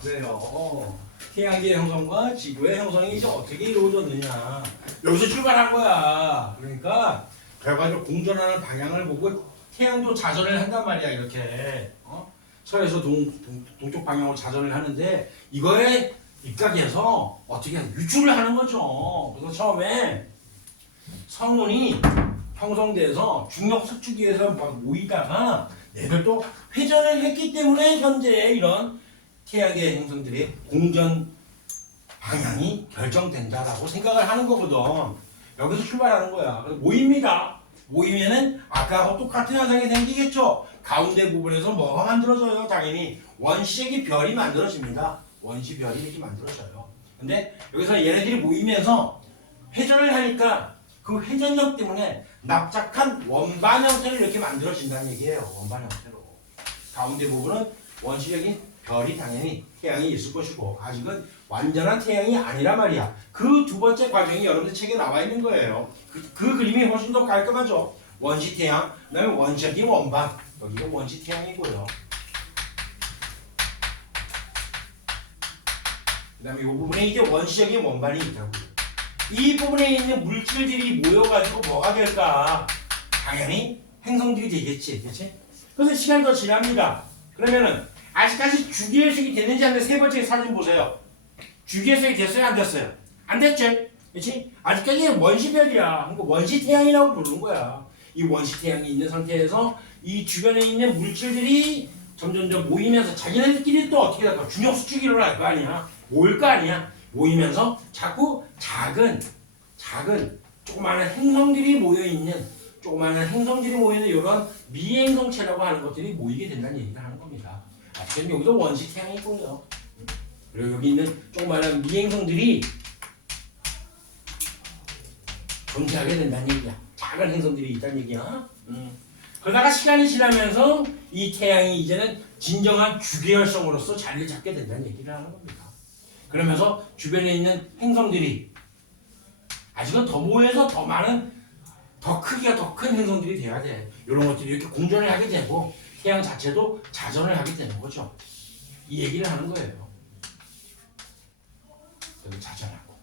그래요. 태양계의 형성과 지구의 형성이 이제 어떻게 이루어졌느냐. 여기서 출발한 거야. 그러니까 결과적으로 공전하는 방향을 보고 태양도 자전을 한단 말이야. 이렇게 서에서 동쪽 방향으로 자전을 하는데 이거에 입각해서 어떻게 유출을 하는 거죠. 그래서 처음에 성운이 형성돼서 중력 수축기에서 모이다가 얘들 또 회전을 했기 때문에 현재 이런 태양의 행성들의 공전 방향이 결정된다라고 생각을 하는 거거든. 여기서 출발하는 거야. 그래서 모입니다. 모이면은 아까하고 똑같은 현상이 생기겠죠. 가운데 부분에서 뭐가 만들어져요? 당연히 원시적인 별이 만들어집니다. 원시별이 이렇게 만들어져요. 근데 여기서 얘네들이 모이면서 회전을 하니까 그 회전력 때문에 납작한 원반 형태를 이렇게 만들어진다는 얘기예요. 원반 형태로. 가운데 부분은 원시적인 별이 당연히 태양이 있을 것이고 아직은 완전한 태양이 아니란 말이야. 그 두 번째 과정이 여러분들 책에 나와 있는 거예요. 그 그림이 훨씬 더 깔끔하죠. 원시 태양, 그 다음에 원시적인 원반. 여기가 원시 태양이고요. 그 다음에 이 부분에 이제 원시적인 원반이 있다고요. 이 부분에 있는 물질들이 모여가지고 뭐가 될까? 당연히 행성들이 되겠지. 그렇지? 그래서 시간이 더 지납니다. 그러면은 아직까지 주기해석이 됐는지 안 됐는지 세 번째 사진 보세요. 주기해석이 됐어요? 안 됐어요? 안 됐지? 그렇지? 아직까지는 원시별이야. 그러니까 원시태양이라고 부르는 거야. 이 원시태양이 있는 상태에서 이 주변에 있는 물질들이 점점점 모이면서 자기네들끼리 또 어떻게 될까? 중력 수축이 일어날 거 아니야. 모일 거 아니야. 모이면서 자꾸 작은 조그마한 행성들이 모여있는 이런 미행성체라고 하는 것들이 모이게 된다는 얘기를 하는 겁니다. 아직은 여기도 원시 태양이고요. 그리고 여기 있는 조그마한 미행성들이 존재하게 된다는 얘기야. 작은 행성들이 있다는 얘기야. 그러다가 시간이 지나면서 이 태양이 이제는 진정한 주계열성으로서 자리를 잡게 된다는 얘기를 하는 겁니다. 그러면서 주변에 있는 행성들이 아직은 더 모여서 더 많은 더 크기가 더 큰 행성들이 돼야 돼. 이런 것들이 이렇게 공전을 하게 되고 태양 자체도 자전을 하게 되는 거죠. 이 얘기를 하는 거예요. 자전하고.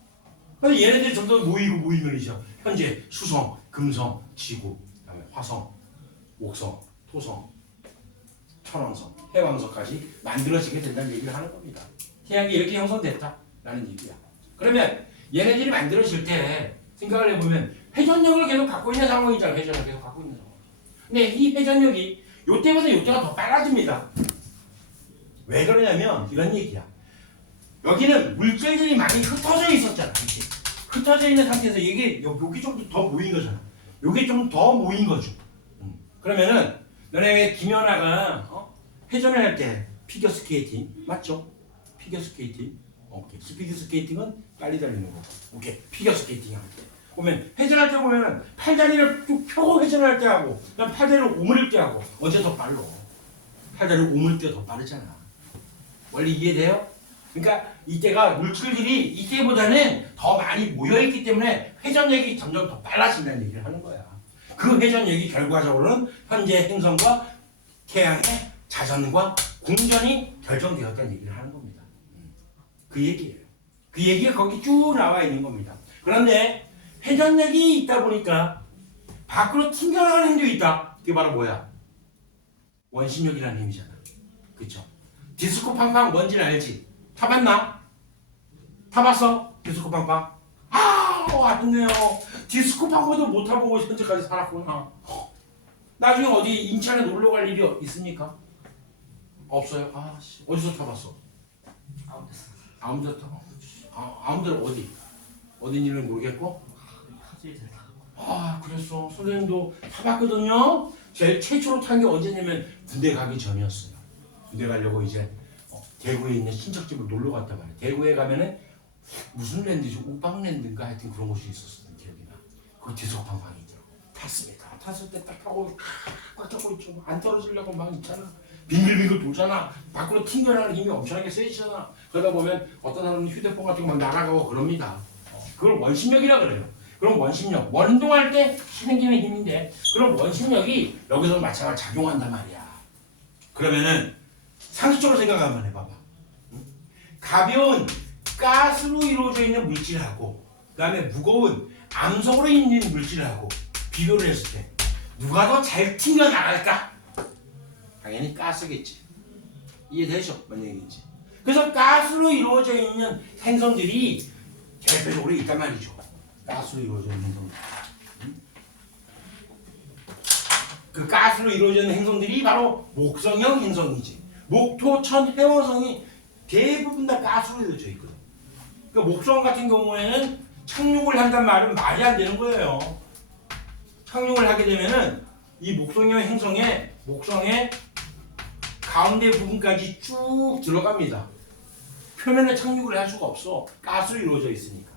그래서 얘네들이 점점 모이면이죠. 현재 수성, 금성, 지구, 그다음에 화성, 목성, 토성, 천왕성, 해왕성까지 만들어지게 된다는 얘기를 하는 겁니다. 태양이 이렇게 형성됐다라는 얘기야. 그러면 얘네들이 만들어질 때 생각을 해보면 회전력을 계속 갖고 있는 상황이잖아. 회전을 계속 갖고 있는 상황. 근데 이 회전력이 요때보다 요때가 더 빨라집니다. 왜 그러냐면 이런 얘기야. 여기는 물질들이 많이 흩어져 있었잖아. 이렇게. 흩어져 있는 상태에서 이게 여기 좀 더 모인 거잖아. 요게 좀 더 모인 거죠. 그러면은 너네 왜 김연아가 회전을 할 때 피겨 스케이팅 맞죠? 피겨 스케이팅. 오케이. 스피드 스케이팅은 빨리 달리는 거. 오케이. 피겨 스케이팅 할 때. 보면 회전할 때 보면은 팔다리를 쭉 펴고 회전을 할 때 하고 그다음 팔다리를 오므릴 때 하고 언제 더 빨라? 팔다리를 오므릴 때 더 빠르잖아. 원리 이해돼요? 그러니까 이때가 물질들이 이때보다는 더 많이 모여있기 때문에 회전력이 점점 더 빨라진다는 얘기를 하는 거야. 그 회전력이 결과적으로는 현재 행성과 태양의 자전과 공전이 결정되었다는 얘기를 하는 겁니다. 그 얘기예요. 그 얘기가 거기 쭉 나와 있는 겁니다. 그런데 회전력이 있다 보니까 밖으로 튕겨나가는 힘도 있다. 그게 바로 뭐야? 원심력이라는 힘이잖아. 그쵸? 디스코 팡팡 뭔지는 알지? 타봤나? 타봤어? 디스코 팡팡? 아쉽네요. 디스코 팡팡도 못 타보고 현재까지 살았구나. 나중에 어디 인천에 놀러 갈 일이 있습니까? 없어요? 어디서 타봤어? 아무 데서 타봐. 아무 데로 어딘지는 모르겠고? 그랬어. 선생님도 타봤거든요. 제일 최초로 탄 게 언제냐면 군대 가기 전이었어요. 군대 가려고 이제 대구에 있는 친척집을 놀러 갔단 말이에요. 대구에 가면은 무슨 랜드지? 우방랜드인가 하여튼 그런 곳이 있었던 기억이 나. 그 디스코팡팡이 있더라고. 탔습니다. 탔을 때 딱 하고 꽉 잡고 있죠. 안 떨어지려고 막 있잖아. 빙글빙글 돌잖아. 밖으로 튕겨나가는 힘이 엄청나게 세지잖아. 그러다 보면 어떤 사람은 휴대폰 같은 거 막 날아가고 그럽니다. 그걸 원심력이라 그래요. 그럼 원심력, 원동할 때 생기는 힘인데 그럼 원심력이 여기서 마찬가지로 작용한단 말이야. 그러면은 상식적으로 생각 한번 해봐봐. 가벼운 가스로 이루어져 있는 물질하고 그 다음에 무거운 암석으로 있는 물질하고 비교를 했을 때 누가 더 잘 튕겨나갈까? 당연히 가스겠지. 이해되죠? 뭔 얘기인지. 그래서 가스로 이루어져 있는 행성들이 대표적으로 있단 말이죠. 가스로 이루어져 있는 행성들. 그 가스로 이루어져 있는 행성들이 바로 목성형 행성이지. 목토천 해왕성이 대부분 다 가스로 이루어져 있거든. 그러니까 목성 같은 경우에는 착륙을 한단 말은 말이 안 되는 거예요. 착륙을 하게 되면은 이 목성형 행성의 목성의 가운데 부분까지 쭉 들어갑니다. 표면에 착륙을 할 수가 없어. 가스로 이루어져 있으니까.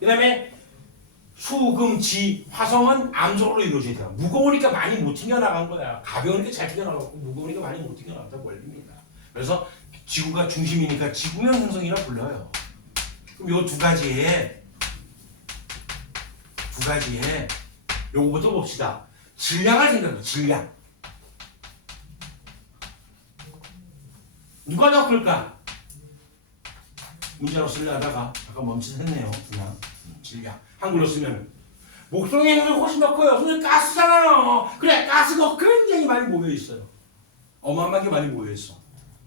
그 다음에 수, 금, 지, 화성은 암석으로 이루어져 있다. 무거우니까 많이 못 튕겨나간 거야. 가벼우니까 잘 튕겨나가고 무거우니까 많이 못 튕겨나간다고 원리입니다. 그래서 지구가 중심이니까 지구형 행성이라 불러요. 그럼 요 두 가지에 요거부터 봅시다. 질량을 생각해. 질량. 누가 더 클까? 문제로 쓰려다가 잠깐 멈칫했네요. 그냥 질량. 한글로 쓰면 목성의 행성이 훨씬 더 커요. 근데 가스잖아요. 그래, 가스가 굉장히 많이 모여 있어요. 어마어마하게 많이 모여 있어.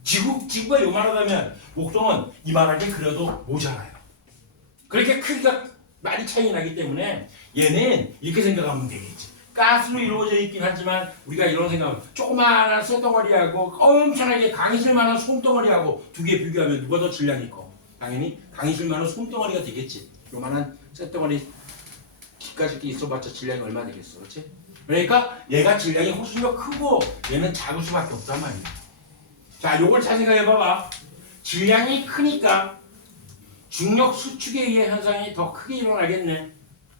지구가 요만하다면 목성은 이만하게 그려도 모자라요. 그렇게 크기가 많이 차이 나기 때문에 얘는 이렇게 생각하면 되겠지. 가스로 이루어져 있긴 하지만 우리가 이런 생각하면 조그마한 쇳덩어리하고 엄청나게 강이 실만한 솜덩어리하고 두 개 비교하면 누가 더 질량이 커? 당연히 강이 실만한 솜덩어리가 되겠지. 요만한 쇳덩어리 기까지 있어봤자 질량이 얼마 되겠어, 그렇지? 그러니까 얘가 질량이 훨씬 더 크고 얘는 작을 수밖에 없단 말이야. 자, 요걸 잘 생각해봐봐. 질량이 크니까 중력 수축에 의해 현상이 더 크게 일어나겠네.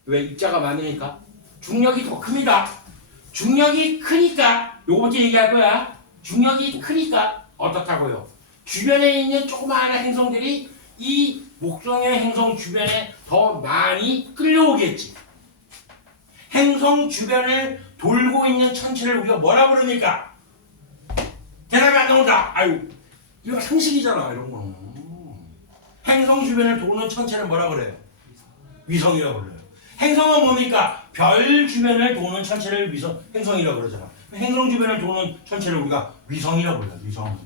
왜? 입자가 많으니까. 중력이 더 큽니다. 중력이 크니까 요거부터 얘기할 거야. 중력이 크니까 어떻다고요? 주변에 있는 조그마한 행성들이 이 목성의 행성 주변에 더 많이 끌려오겠지. 행성 주변을 돌고 있는 천체를 우리가 뭐라 부릅니까? 대답이 안 나온다. 아유, 이거 상식이잖아, 이런 거. 행성 주변을 도는 천체를 뭐라 그래요? 위성이라고 불러요. 행성은 뭡니까? 별 주변을 도는 천체를 행성이라고 그러잖아. 행성 주변을 도는 천체를 우리가 위성이라고 불러요. 위성.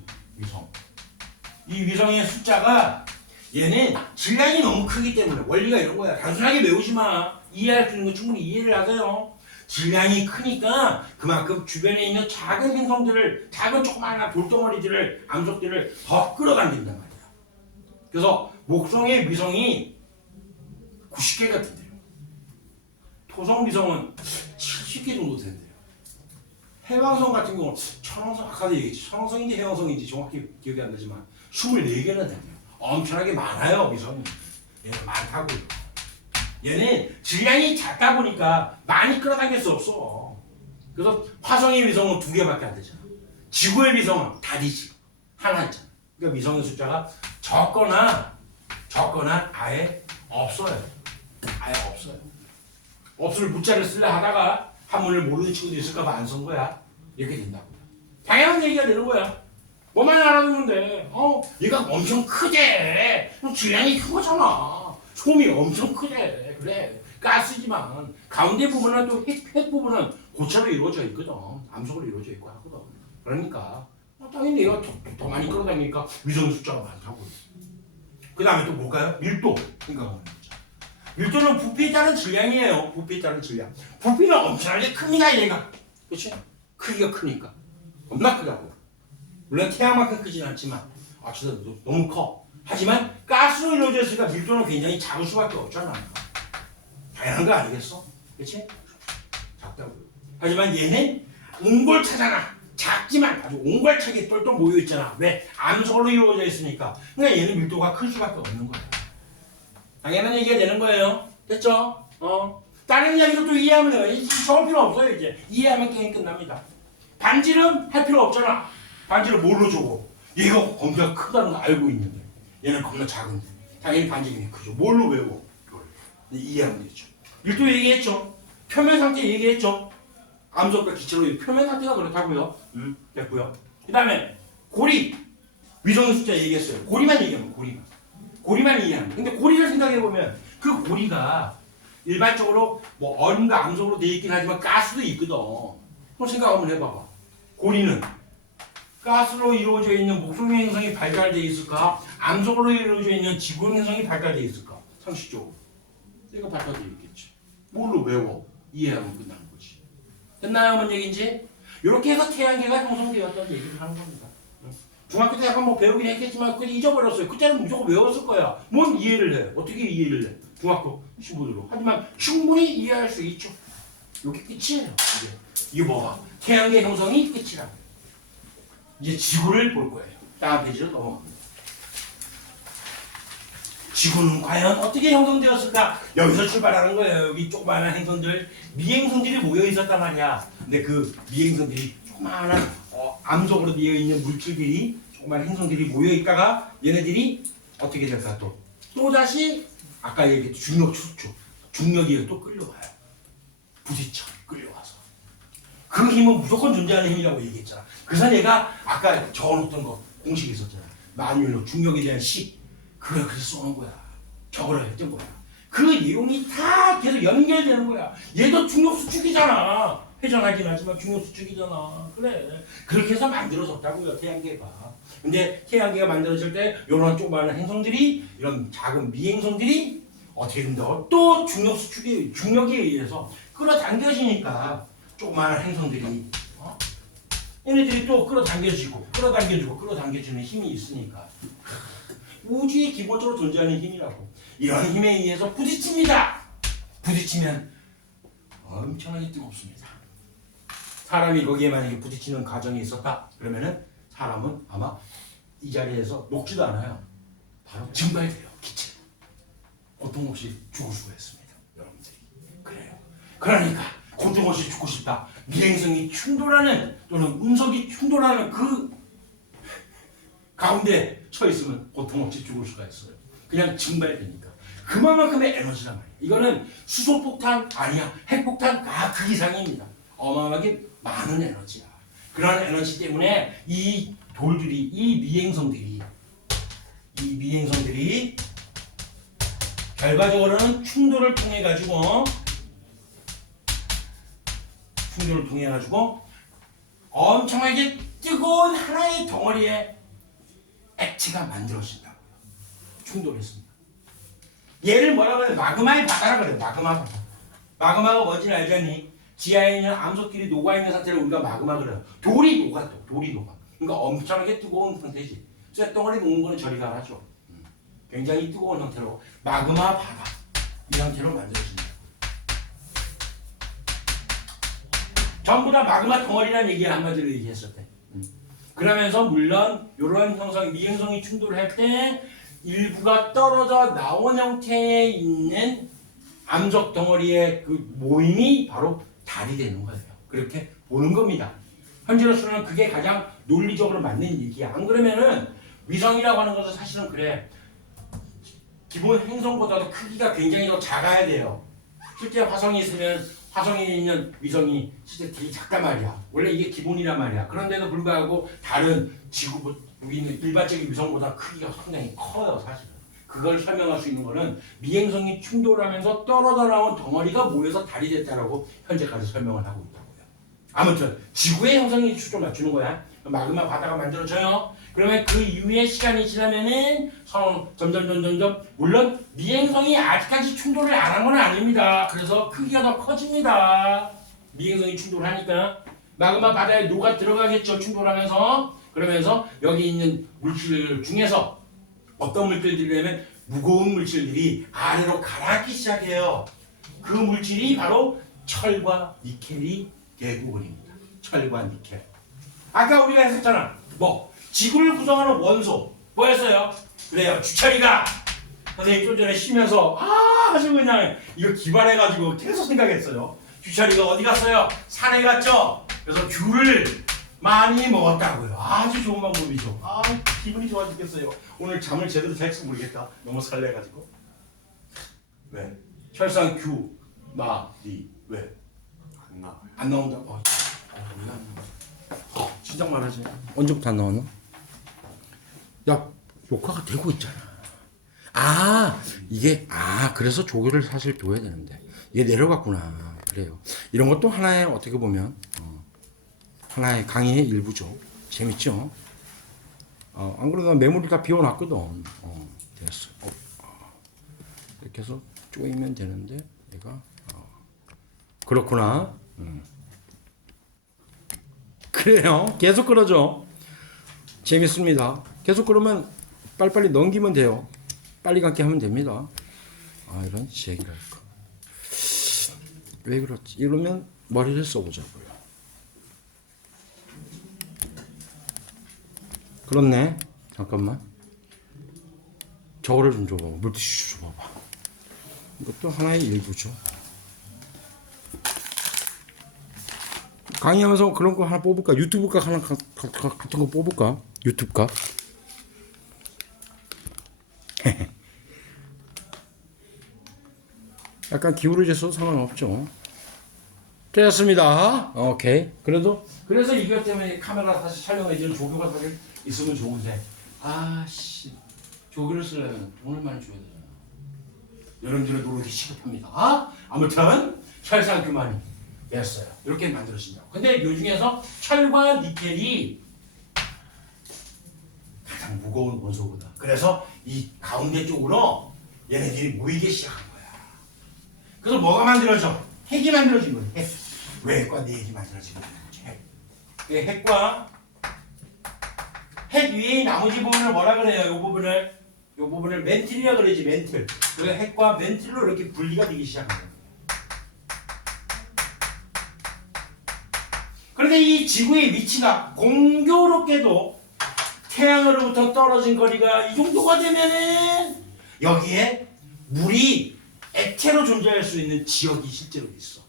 이 위성의 숫자가 얘는 질량이 너무 크기 때문에 원리가 이런 거야. 단순하게 외우지 마. 이해할 수 있는 거 충분히 이해를 하세요. 질량이 크니까 그만큼 주변에 있는 작은 행성들을, 작은 조그마한 돌덩어리들을, 암석들을 더 끌어당긴단 말이야. 그래서 목성의 위성이 90개가 된대요. 토성 위성은 70개 정도 된대요. 해왕성 같은 경우는 천왕성, 아까도 얘기했지. 천왕성인지 해왕성인지 정확히 기억이 안 나지만 24개나 된대요. 엄청나게 많아요, 위성이. 얘는 많다고요. 얘는 질량이 작다 보니까 많이 끌어당길 수 없어. 그래서 화성의 위성은 2개밖에 안 되잖아. 지구의 위성은 다리지. 하나 있잖아. 그러니까 위성의 숫자가 적거나 아예 없어요. 아예 없어요. 없을 문자를 쓰려 하다가 한문을 모르는 친구도 있을까봐 안 쓴 거야. 이렇게 된다고. 당연한 얘기가 되는 거야. 뭐만 알아두는데, 얘가 엄청 크대. 질량이 큰 거잖아. 솜이 엄청 크대. 그래. 가스지만 가운데 부분은 또 핵 부분은 고체로 이루어져 있거든. 암석으로 이루어져 있고 하거든. 그러니까 당연히 얘가 더 많이 끌어다니니까 위성 숫자가 많다고. 그 다음에 또 뭘까요? 밀도. 그러니까 밀도는 부피에 따른 질량이에요. 부피에 따른 질량. 부피는 엄청나게 큽니다, 얘가. 그렇지? 크기가 크니까. 겁나 크다고. 물론 태양만큼 크진 않지만 어쨌든 너무 커. 하지만 가스로 이루어져 있으니까 밀도는 굉장히 작을 수밖에 없잖아. 당연한 거 아니겠어? 그렇지? 작다고요. 하지만 얘는 옹골차잖아. 작지만 아주 옹골차게 똘똘 모여있잖아. 왜? 암석으로 이루어져 있으니까. 그러니까 얘는 밀도가 클 수밖에 없는 거야. 당연한 얘기가 되는 거예요. 됐죠? 다른 이야기도 또 이해하면 돼요. 적을 필요 없어요. 이제 이해하면 게임 끝납니다. 반지름 할 필요 없잖아. 반지름 뭘로 주고? 얘가 엄청 크다는 거 알고 있는데 얘는 겁나 작은데 당연히 반지름이 크죠. 뭘로 외워? 이해하면 되죠. 밀도 얘기했죠. 표면 상태 얘기했죠. 암석과 기체로 표면 상태가 그렇다고요. 됐고요. 그 다음에 고리. 위성의 숫자 얘기했어요. 고리만 얘기하면 고리만 이해하면. 근데 고리를 생각해 보면 그 고리가 일반적으로 뭐 얼음과 암석으로 되어 있긴 하지만 가스도 있거든. 한번 생각 한번 해봐봐. 고리는 가스로 이루어져 있는 목성 행성이 발달되어 있을까? 암석으로 이루어져 있는 지구 행성이 발달되어 있을까? 상식적으로 내가 발달되어 있겠지. 뭘로 외워? 이해하면 끝나는 거지. 됐나요? 뭔 얘기인지? 이렇게 해서 태양계가 형성되었다는 얘기를 하는 겁니다. 중학교 때 약간 뭐 배우긴 했겠지만 그걸 잊어버렸어요. 그때는 무조건 외웠을 거야. 뭔 이해를 해? 어떻게 이해를 해? 중학교 신분으로. 하지만 충분히 이해할 수 있죠. 이게 끝이에요. 이게 뭐가? 태양계 형성이 끝이라고. 이제 지구를 볼 거예요. 다음 페이지로 넘어갑니다. 지구는 과연 어떻게 형성되었을까? 여기서 출발하는 거예요. 여기 조그마한 행성들, 미행성들이 모여 있었단 말이야. 근데 그 미행성들이 조그마한 암석으로 되어 있는 물질들이 조그마한 행성들이 모여 있다가 얘네들이 어떻게 될까 또 다시 아까 얘기했던 중력 추축, 중력이 또 끌려와요. 부딪혀 끌려와서 그 힘은 무조건 존재하는 힘이라고 얘기했잖아. 그래서 내가 아까 적어놓던 거 공식이 있었잖아. 만유인력 중력에 대한 식. 그걸 그래서 쏘는 거야. 적으라 했던 거야. 그 내용이 다 계속 연결되는 거야. 얘도 중력 수축이잖아. 회전하긴 하지만 중력 수축이잖아. 그래. 그렇게 해서 만들어졌다고요. 태양계가. 근데 태양계가 만들어질 때 이런 조그마한 행성들이 이런 작은 미행성들이 어떻게 된다고? 또 중력에 의해서 끌어당겨지니까 조그마한 행성들이 얘네들이 또 끌어당겨지는 힘이 있으니까 우주에 기본적으로 존재하는 힘이라고. 이런 힘에 의해서 부딪힙니다. 부딪히면 엄청나게 뜨겁습니다. 사람이 거기에 만약에 부딪히는 과정이 있었다 그러면은 사람은 아마 이 자리에서 녹지도 않아요. 바로 증발돼요. 기체. 고통 없이 죽을 수가 있습니다. 여러분들이. 그래요. 그러니까 고통 없이 죽고 싶다. 미행성이 충돌하는 또는 운석이 충돌하는 그 가운데 처 있으면 고통 없이 죽을 수가 있어요. 그냥 증발되니까. 그만큼의 에너지란 말이에요. 이거는 수소폭탄 아니야. 핵폭탄 그 이상입니다. 어마어마하게 많은 에너지야. 그런 에너지 때문에 이 돌들이, 이 미행성들이 결과적으로는 충돌을 통해 가지고 엄청나게 뜨거운 하나의 덩어리에 액체가 만들어진다고요. 충돌했습니다. 얘를 뭐라고 해요? 마그마의 바다라고 그래요. 마그마 바다. 마그마가 뭔지는 알잖니? 지하에 있는 암석끼리 녹아있는 상태를 우리가 마그마 그래요. 돌이 녹아. 그러니까 엄청나게 뜨거운 상태지. 쇳덩어리 녹는 거는 저리 가라죠. 굉장히 뜨거운 상태로 마그마 바다 이 상태로 만들어진다. 전부 다 마그마 덩어리라는 얘기 한마디로 얘기했었대. 그러면서 물론 이런 형성, 미행성이 충돌할 때 일부가 떨어져 나온 형태에 있는 암석 덩어리의 그 모임이 바로 달이 되는 거예요. 그렇게 보는 겁니다. 현재로서는 그게 가장 논리적으로 맞는 얘기야. 안 그러면은 위성이라고 하는 것은 사실은 그래. 기본 행성보다도 크기가 굉장히 더 작아야 돼요. 실제 화성에 있는 위성이 실제 되게 작단 말이야. 원래 이게 기본이란 말이야. 그런데도 불구하고 다른 지구 있는 일반적인 위성보다 크기가 상당히 커요, 사실은. 그걸 설명할 수 있는 거는 미행성이 충돌하면서 떨어져 나온 덩어리가 모여서 달이 됐다라고 현재까지 설명을 하고 있다고요. 아무튼 지구의 형성이 초점 맞추는 거야. 마그마 바다가 만들어져요. 그러면 그 이후에 시간이 지나면은 점점 물론 미행성이 아직까지 충돌을 안 한 건 아닙니다. 그래서 크기가 더 커집니다. 미행성이 충돌하니까 마그마 바다에 녹아 들어가겠죠. 충돌하면서. 그러면서 여기 있는 물질 중에서 어떤 물질들이냐면 무거운 물질들이 아래로 가라앉기 시작해요. 그 물질이 바로 철과 니켈이 대부분입니다. 철과 니켈. 아까 우리가 했었잖아. 지구를 구성하는 원소 뭐였어요? 그래요. 주철이가 선생님 좀 전에 쉬면서 하시고 그냥 이거 기발해가지고 계속 생각했어요. 주철이가 어디 갔어요? 산에 갔죠? 그래서 귤을 많이 먹었다고요. 아주 좋은 방법이죠. 기분이 좋아 죽겠어요. 오늘 잠을 제대로 잘지 모르겠다. 너무 설레가지고. 왜? 철상 규, 마, 리. 왜? 안 나온다고? 진작 말하지. 언제부터 안 나왔나? 야, 녹화가 되고 있잖아. 이게 그래서 조교를 사실 둬야 되는데 이게 내려갔구나. 그래요. 이런 것도 하나의 어떻게 보면 하나의 강의의 일부죠. 재밌죠? 안 그러다 메모리 다 비워놨거든. 됐어. 이렇게 해서 쪼이면 되는데 얘가 그렇구나. 그래요. 계속 그러죠. 재밌습니다. 계속 그러면 빨리빨리 넘기면 돼요. 빨리 감기 하면 됩니다. 이런 얘기랄까. 왜 그렇지? 이러면 머리를 써보자고요. 그렇네. 잠깐만. 저거를 좀 줘봐. 물티슈 줘봐봐. 이것도 하나의 일부죠. 강의하면서 그런 거 하나 뽑을까? 유튜브 각 하나 같은 거 뽑을까? 유튜브 각. 약간 기울어져서 상관없죠. 됐습니다. 오케이. 그래서 이것 때문에 카메라 다시 촬영해주는 조교가 사실 있으면 좋은데 조교를 쓰려면 돈을 많이 줘야 되잖아. 여러분들의 노력이 시급합니다. 아무튼 철상 그만이 됐어요. 이렇게 만들어진다고. 근데 이 중에서 철과 니켈이 가장 무거운 원소거든. 그래서 이 가운데 쪽으로 얘네들이 모이기 시작한 거야. 그래서 뭐가 만들어져? 핵이 만들어진 거야. 핵. 왜 핵과 내핵이 만들어진 거야? 핵. 핵 위에 나머지 부분을 뭐라 그래요? 이 부분을 멘틀이라 그러지. 멘틀. 그래서 핵과 멘틀로 이렇게 분리가 되기 시작한 거야. 그런데 이 지구의 위치가 공교롭게도 태양으로부터 떨어진 거리가 이 정도가 되면은 여기에 물이 액체로 존재할 수 있는 지역이 실제로 있어.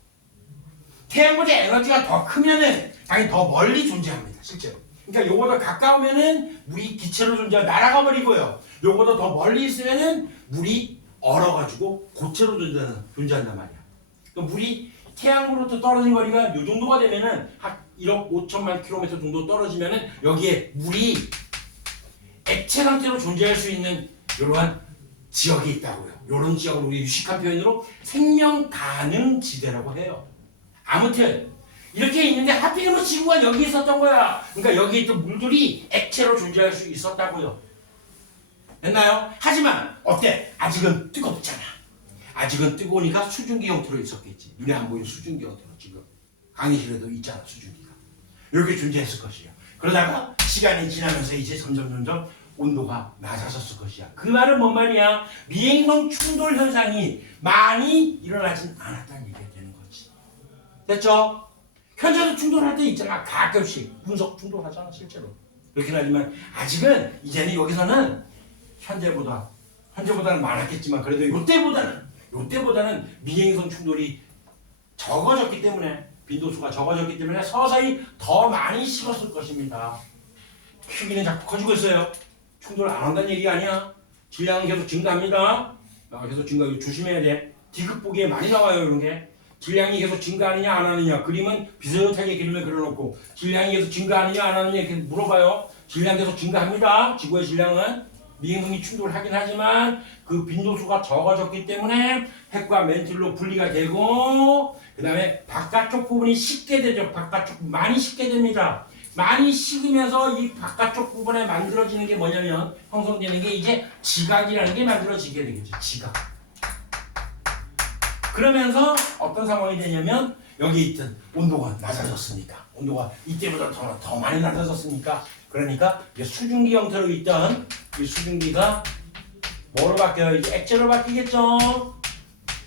태양보다 에너지가 더 크면은 당연히 더 멀리 존재합니다. 실제로. 그러니까 요거보다 가까우면은 물이 기체로 날아가 버리고요. 요거보다 더 멀리 있으면은 물이 얼어가지고 고체로 존재한단 말이야. 그러니까 물이 태양으로부터 떨어진 거리가 요 정도가 되면은 한 1억 5천만 킬로미터 정도 떨어지면은 여기에 물이 액체 상태로 존재할 수 있는 이러한 지역이 있다고요. 이런 지역을 우리 유식한 표현으로 생명 가능 지대라고 해요. 아무튼 이렇게 있는데 하필이면 지구가 여기 있었던 거야. 그러니까 여기 있던 물들이 액체로 존재할 수 있었다고요. 됐나요? 하지만 어때? 아직은 뜨겁잖아. 아직은 뜨거우니까 수증기 형태로 있었겠지. 눈에 안 보이는 수증기 형태로 지금 강의실에도 있잖아. 수증기가 이렇게 존재했을 것이에요. 그러다가 시간이 지나면서 이제 점점 온도가 낮아졌을 것이야. 그 말은 뭔 말이야? 미행성 충돌 현상이 많이 일어나진 않았다는 얘기가 되는 거지. 됐죠? 현재도 충돌할 때 있잖아. 가끔씩 분석 충돌하잖아. 실제로. 그렇긴 하지만 아직은 이제는 여기서는 현재보다는 많았겠지만 그래도 요때보다는 미행성 충돌이 적어졌기 때문에 빈도수가 적어졌기 때문에 서서히 더 많이 식었을 것입니다. 크기는 자꾸 커지고 있어요. 충돌 안 한다는 얘기가 아니야. 질량은 계속 증가합니다. 계속 증가. 이거 조심해야 돼. 디귿 보기에 많이 나와요. 이런 게. 질량이 계속 증가하느냐 안 하느냐. 그림은 비슷하게 그림을 그려놓고 질량이 계속 증가하느냐 안 하느냐 이렇게 물어봐요. 질량 계속 증가합니다. 지구의 질량은. 미행성이 충돌하긴 하지만 그 빈도수가 적어졌기 때문에 핵과 멘틀로 분리가 되고 그 다음에 바깥쪽 부분이 식게 되죠. 바깥쪽 많이 식게 됩니다. 많이 식으면서 이 바깥쪽 부분에 만들어지는 게 뭐냐면 형성되는 게 이제 지각이라는 게 만들어지게 되겠죠. 지각. 그러면서 어떤 상황이 되냐면 여기 있던 온도가 낮아졌으니까 온도가 이때보다 더 많이 낮아졌으니까 그러니까 이제 수증기 형태로 있던 이 수증기가 뭐로 바뀌어요? 이제 액체로 바뀌겠죠.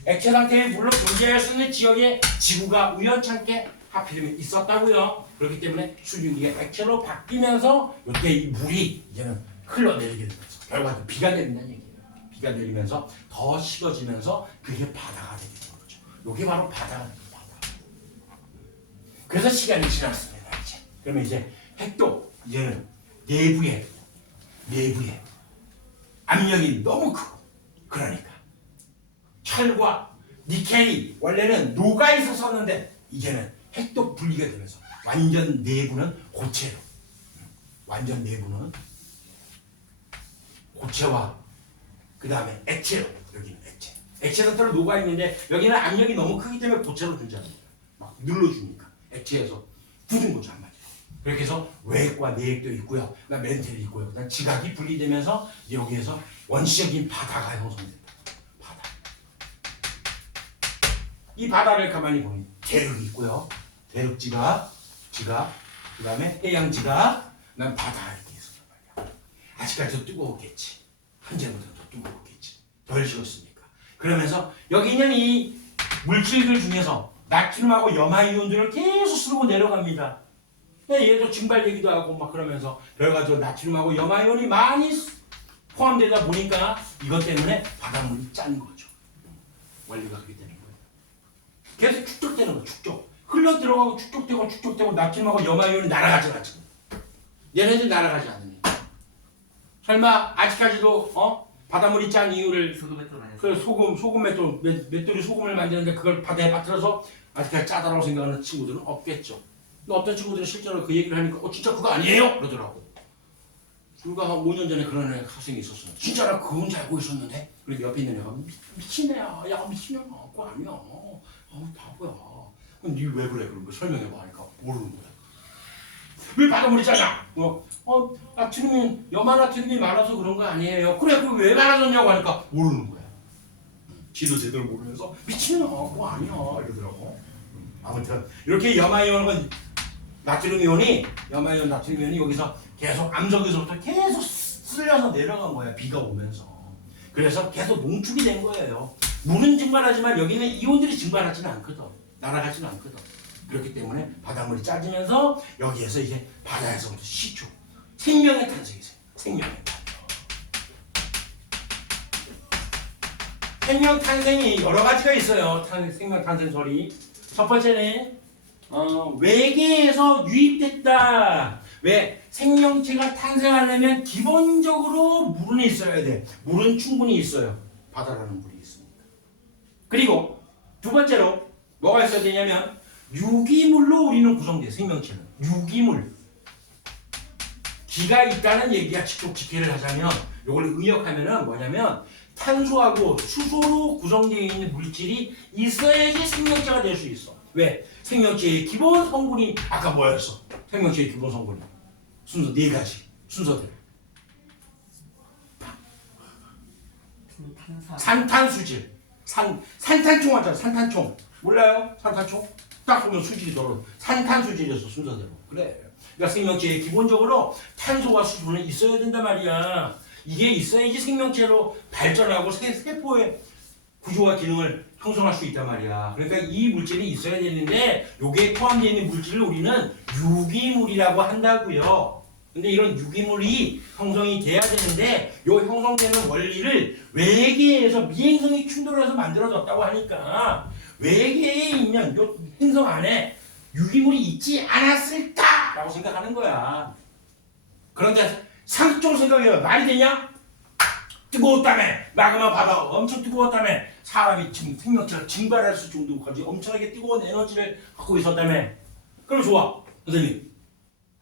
액체 상태의 물로 존재할 수 있는 지역에 지구가 우연찮게 하필이면 있었다고요. 그렇기 때문에 수증기가 액체로 바뀌면서 이때 이 물이 이제는 흘러내리게 되면서 결과적으로 비가 내린다는 얘기예요. 비가 내리면서 더 식어지면서 그게 바다가 되게 되는 거죠. 이게 바로 바다가 되는 바다. 그래서 시간이 지났습니다. 이제 그러면 이제 핵도 이제는 내부에 압력이 너무 크고 그러니까 철과 니켈이 원래는 녹아 있었었는데 이제는 핵도 분리가 되면서 완전 내부는 고체로 완전 내부는 고체와 그 다음에 액체로 여기는 액체 상태로 녹아 있는데 여기는 압력이 너무 크기 때문에 고체로 존재합니다. 막 눌러주니까 액체에서 굳은 거죠 한마디로. 그렇게 해서 외액과 내액도 있고요. 그다음 멘텔이 있고요. 그다음 지각이 분리되면서 여기에서 원시적인 바다가 형성됩니다. 바다. 이 바다를 가만히 보면 대륙이 있고요. 대륙지가, 그다음에 해양지가, 그다음 바다 이렇게 있었단 말이야. 아직까지도 뜨거웠겠지. 현재보다 더 뜨거웠겠지. 덜 식었으니까. 그러면서 여기 있는 이 물질들 중에서 나트륨하고 염화이온들을 계속 쓰고 내려갑니다. 얘도 증발되기도 하고 막 그러면서 결과적으로 나트륨하고 염화이온이 많이 포함되다 보니까 이것 때문에 바닷물이 짠 거죠. 원리가 그렇게 되는 거예요. 계속 축적되는 거예요. 축적. 흘러 들어가고 축적되고 나트륨하고 염화이온이 날아가지 않죠. 얘네들 날아가지 않으니까. 설마 아직까지도 바닷물이 짠 이유를 그 소금 맷돌이 소금을 만드는데 그걸 바다에 빠뜨려서 아직까지 짜다라고 생각하는 친구들은 없겠죠. 근데 어떤 친구들은 실제로 그 얘기를 하니까 진짜 그거 아니에요? 그러더라고. 불과 한 5년 전에 그런 학생이 있었어요. 진짜 나 그건 줄 알고 있었는데. 그리고 옆에 있는 애가 미친애야. 야 미친애야. 그거 아니야. 바보야. 그럼 니 왜 그래? 그런 거 설명해봐 하니까 모르는 거야. 왜 바닷물이 짜냐? 나트륨이 염화나트륨이 많아서 그런 거 아니에요. 그래 그럼 왜 많아졌냐고 하니까 모르는 거야. 지도 제대로 모르면서 미친애야. 그거 아니야. 이러더라고. 아무튼 이렇게 염화이온은 나트륨이온이 여기서 계속 암석에서부터 계속 쓸려서 내려간 거야. 비가 오면서. 그래서 계속 농축이 된 거예요. 물은 증발하지만 여기는 이온들이 증발하지는 않거든. 날아가지는 않거든. 그렇기 때문에 바닷물이 짜지면서 여기에서 이제 바다에서부터 시초 생명의 탄생이 생겨요. 생명 탄생이 여러 가지가 있어요. 생명 탄생설이. 첫 번째는 외계에서 유입됐다. 왜? 생명체가 탄생하려면 기본적으로 물은 있어야 돼. 물은 충분히 있어요. 바다라는 물이 있으니까. 그리고 두 번째로 뭐가 있어야 되냐면 유기물로 우리는 구성돼. 생명체는 유기물. 기가 있다는 얘기가 직독직해를 하자면 이걸 의역하면은 뭐냐면 탄소하고 수소로 구성되어 있는 물질이 있어야지 생명체가 될 수 있어. 왜? 생명체의 기본 성분이 아까 뭐였어? 생명체의 기본 성분이 순서 네 가지 순서대로. 산탄수질, 산탄총 하잖아. 산탄총 몰라요? 산탄총 딱 보면 수질이 들어. 산탄수질이었어 순서대로. 그래. 그러니까 생명체에 기본적으로 탄소와 수소는 있어야 된단 말이야. 이게 있어야지 생명체로 발전하고 세포의 구조와 기능을 형성할 수 있단 말이야. 그러니까 이 물질이 있어야 되는데 여기에 포함되어 있는 물질을 우리는 유기물이라고 한다고요. 근데 이런 유기물이 형성이 돼야 되는데 이 형성되는 원리를 외계에서 미행성이 충돌해서 만들어졌다고 하니까 외계에 있는 이 행성 안에 유기물이 있지 않았을까라고 생각하는 거야. 그런데 상식적으로 생각해요. 말이 되냐? 뜨거웠다며. 마그마 바다 엄청 뜨거웠다며. 사람이 지금 생명체가 증발할 수 정도까지 엄청나게 뜨거운 에너지를 갖고 있었다며. 그럼 좋아. 선생님,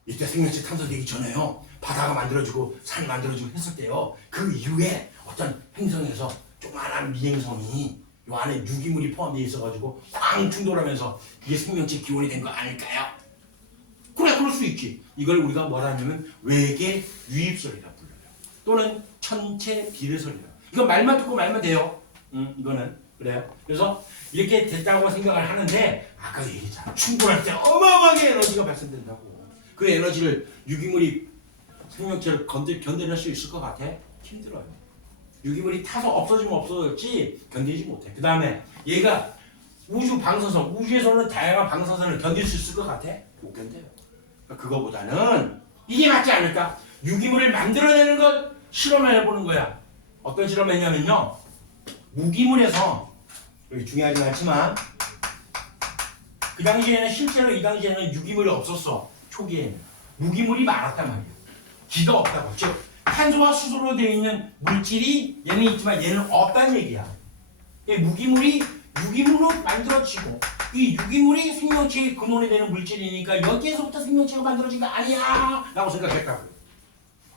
이때 생명체 탄생되기 전에요. 바다가 만들어지고 산이 만들어지고 했을 때요. 그 이후에 어떤 행성에서 조그만한 미행성이 요 안에 유기물이 포함되어 있어가지고 꽝 충돌하면서 그게 생명체 기원이 된 거 아닐까요? 그래, 그럴 수 있지. 이걸 우리가 뭐라 하냐면 외계 유입설이라 불러요. 또는 천체 비례설이라. 이거 말만 듣고 말면 돼요. 이거는 그래요. 그래서 이렇게 됐다고 생각을 하는데 아까 얘기했잖아. 충돌할 때 어마어마하게 에너지가 발생된다고. 그 에너지를 유기물이 생명체를 견뎌낼 수 있을 것 같아? 힘들어요. 유기물이 타서 없어지면 없어졌지 견디지 못해. 그 다음에 얘가 우주 방사선, 우주에서는 다양한 방사선을 견딜 수 있을 것 같아? 못 견뎌요. 그거보다는 이게 맞지 않을까? 유기물을 만들어내는 걸 실험을 해보는 거야. 어떤 실험을 했냐면요. 무기물에서, 여기 중요하진 않지만 그 당시에는 실제로 이 당시에는 유기물이 없었어. 초기에는. 무기물이 많았단 말이야. 기가 없다고. 즉 탄소와 수소로 되어 있는 물질이 얘는 있지만 얘는 없다는 얘기야. 무기물이 유기물로 만들어지고 이 유기물이 생명체의 근원이 되는 물질이니까 여기에서부터 생명체가 만들어진 거 아니야 라고 생각했다고요.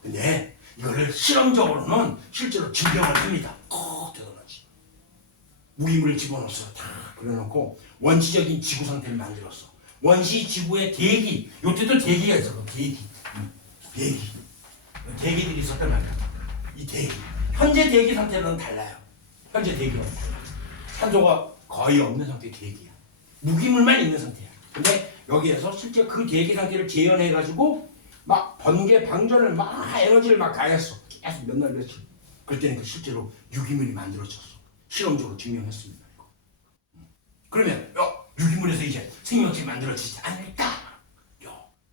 근데 이거를 실험적으로는 실제로 증명을 합니다. 꼭 대단하지. 무기물을 집어넣었어. 다 그려놓고 원시적인 지구 상태를 만들었어. 원시 지구의 대기, 요때도 대기가 있어. 대기. 대기. 대기들이 있었단 말이야. 이 대기. 현재 대기 상태는 달라요. 현재 대기는 달라. 산소가 거의 없는 상태의 대기야. 무기물만 있는 상태야. 근데 여기에서 실제 그 대기 상태를 재현해가지고 막 번개 방전을 막 에너지를 막 가했어. 계속 몇 날 며칠. 그럴 때는 그 실제로 유기물이 만들어졌어. 실험적으로 증명했습니다. 이거. 그러면 유기물에서 이제 생명체 만들어지지 않을까?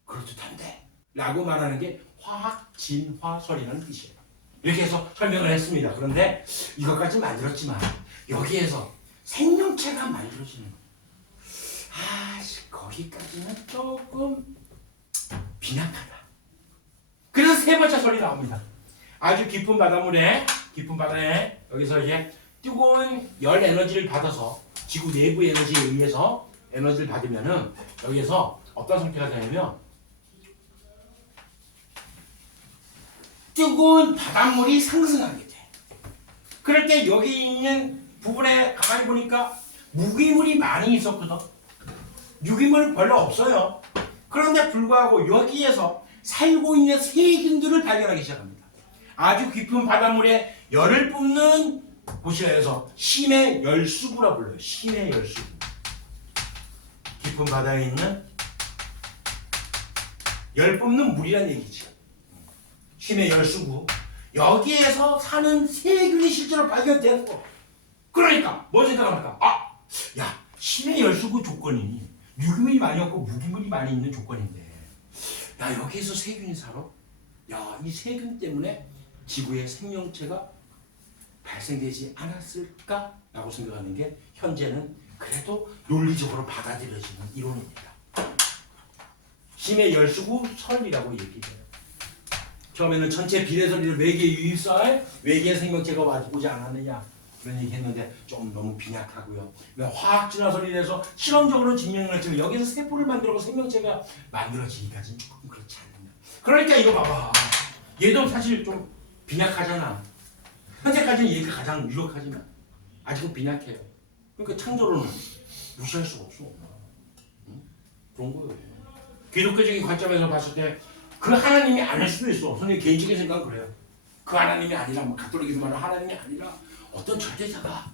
그렇듯한데 라고 말하는 게 화학 진화설이라는 뜻이에요. 이렇게 해서 설명을 했습니다. 그런데 이것까지 만들었지만 여기에서 생명체가 만들어지는 거예요. 거기까지는 조금 빈약하다. 그래서 세 번째 설이 나옵니다. 아주 깊은 바닷물에 여기서 이제 뜨거운 열 에너지를 받아서 지구 내부 에너지에 의해서 에너지를 받으면은 여기에서 어떤 상태가 되냐면 뜨거운 바닷물이 상승하게 돼. 그럴 때 여기 있는 부분에 가만히 보니까 무기물이 많이 있었거든. 유기물은 별로 없어요. 그런데 불구하고 여기에서 살고 있는 세균들을 발견하기 시작합니다. 아주 깊은 바닷물에 열을 뿜는 곳이어서 심해 열수구라 불러요. 심해 열수구. 깊은 바다에 있는 열 뿜는 물이란 얘기죠. 심해 열수구. 여기에서 사는 세균이 실제로 발견됐고, 그러니까 뭐 생각합니까? 심해 열수구 조건이 유기물이 많이 없고 무기물이 많이 있는 조건인데, 여기에서 세균이 살아? 이 세균 때문에 지구에 생명체가 발생되지 않았을까? 라고 생각하는 게 현재는 그래도 논리적으로 받아들여지는 이론입니다. 심해 열수구 설이라고 얘기해요. 처음에는 전체 비례설이를 외계 유입설, 외계 생명체가 오지 않았느냐 그런 얘기했는데 좀 너무 빈약하고요. 화학 진화설이라서 실험적으로 증명을 했지만 여기서 세포를 만들고 생명체가 만들어지기까지는 조금 그렇지 않느냐. 그러니까 이거 봐봐. 얘도 사실 좀 빈약하잖아. 현재까지는 얘가 가장 유력하지만 아직은 빈약해요. 그러니까 창조론은 무시할 수가 없어. 그런 거예요. 기독교적인 관점에서 봤을 때 그 하나님이 아닐 수도 있어. 선생님 개인적인 생각은 그래요. 그 하나님이 아니라 가톨릭에서 말하는 하나님이 아니라 어떤 절대자가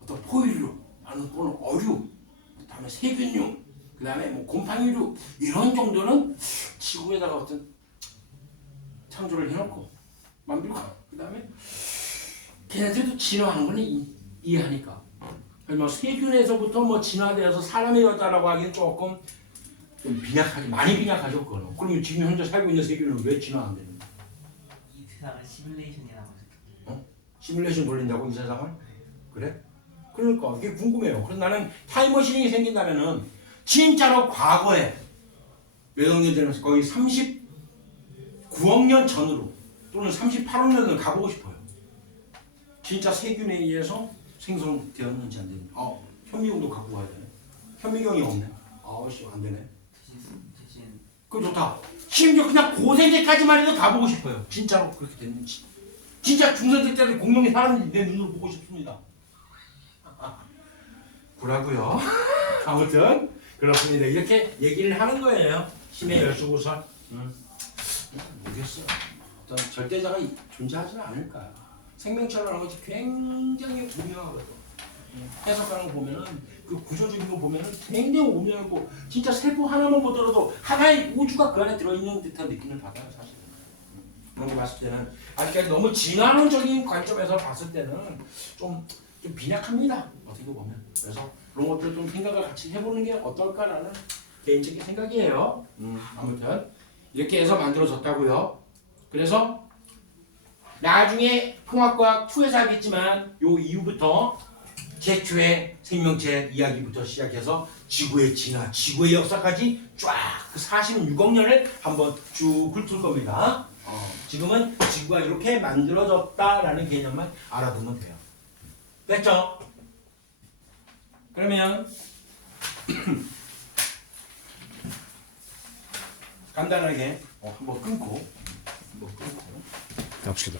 어떤 포유류, 또는 어류, 그다음에 세균류, 그다음에 곰팡이류 이런 정도는 지구에다가 어떤 창조를 해놓고 만들고 그다음에 걔네들도 진화하는 거는 이해하니까. 세균에서부터 진화되어서 사람이 되었다라고 하기는 조금 좀 빈약하지, 많이 빈약하죠, 그거는. 그러면 지금 현재 살고 있는 세균은 왜 진화 안 되는 거야? 이 세상은 시뮬레이션이라고 생각해요. 시뮬레이션 돌린다고 이 세상을? 그래? 그러니까 이게 궁금해요. 그래서 나는 타임머신이 생긴다면은 진짜로 과거에 몇 억 년 전에 거의 39억 년 전으로 또는 38억 년 전으로 가보고 싶어요. 진짜 세균에 의해서 생성되었는지 안 되는지. 현미경도 갖고 가야 되네. 현미경이 없네. 안 되네. 대신 그럼 좋다. 심지어 그냥 고생대까지만 해도 가보고 싶어요. 진짜로 그렇게 됐는지. 진짜 중생대 때도 공룡이 사람인지 내 눈으로 보고 싶습니다. 구라고요. 아무튼 그렇습니다. 이렇게 얘기를 하는 거예요. 심해 열수구설. 모르겠어요. 어떤 절대자가 존재하지는 않을까. 생명체라는 것이 굉장히 오묘하거든. 해석하는 거 보면은 그 구조적인 거 보면은 굉장히 오묘하고 진짜 세포 하나만 보더라도 하나의 우주가 그 안에 들어있는 듯한 느낌을 받아요, 사실. 그런 거 봤을 때는 아직까지 너무 진화론적인 관점에서 봤을 때는 좀 빈약합니다. 어떻게 보면. 그래서 그런 것들 좀 생각을 같이 해보는 게 어떨까라는 개인적인 생각이에요. 아무튼 이렇게 해서 만들어졌다고요. 그래서 나중에 통합과학 2에서 하겠지만 요 이후부터 최초의 생명체 이야기부터 시작해서 지구의 진화, 지구의 역사까지 쫙 그 46억 년을 한번 쭉 훑을 겁니다. 지금은 지구가 이렇게 만들어졌다라는 개념만 알아두면 돼요. 됐죠? 그러면 간단하게 한번 끊고 뭐 그렇고. 갑시다.